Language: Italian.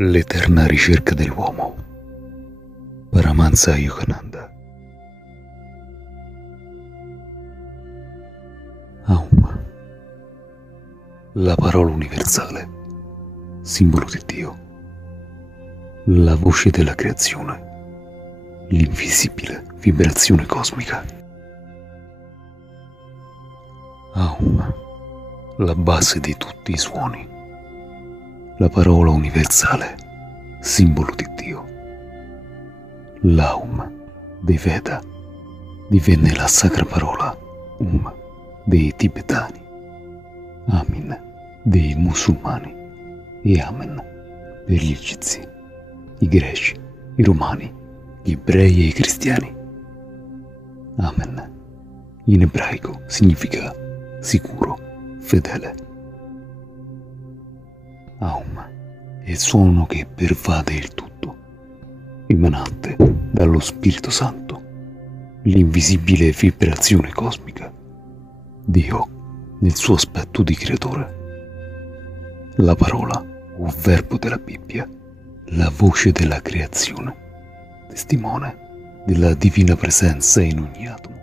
L'eterna ricerca dell'uomo. Paramahansa Yogananda. Aum. La parola universale, simbolo di Dio. La voce della creazione, l'invisibile vibrazione cosmica. Aum, la base di tutti i suoni. La parola universale, simbolo di Dio. L'Aum dei Veda divenne la sacra parola dei tibetani, Amin dei musulmani e Amen per gli egizi, i greci, i romani, gli ebrei e i cristiani. Amen in ebraico significa sicuro, fedele. Aum è il suono che pervade il tutto, emanante dallo Spirito Santo, l'invisibile vibrazione cosmica, Dio nel suo aspetto di creatore. La parola o verbo della Bibbia, la voce della creazione, testimone della divina presenza in ogni atomo.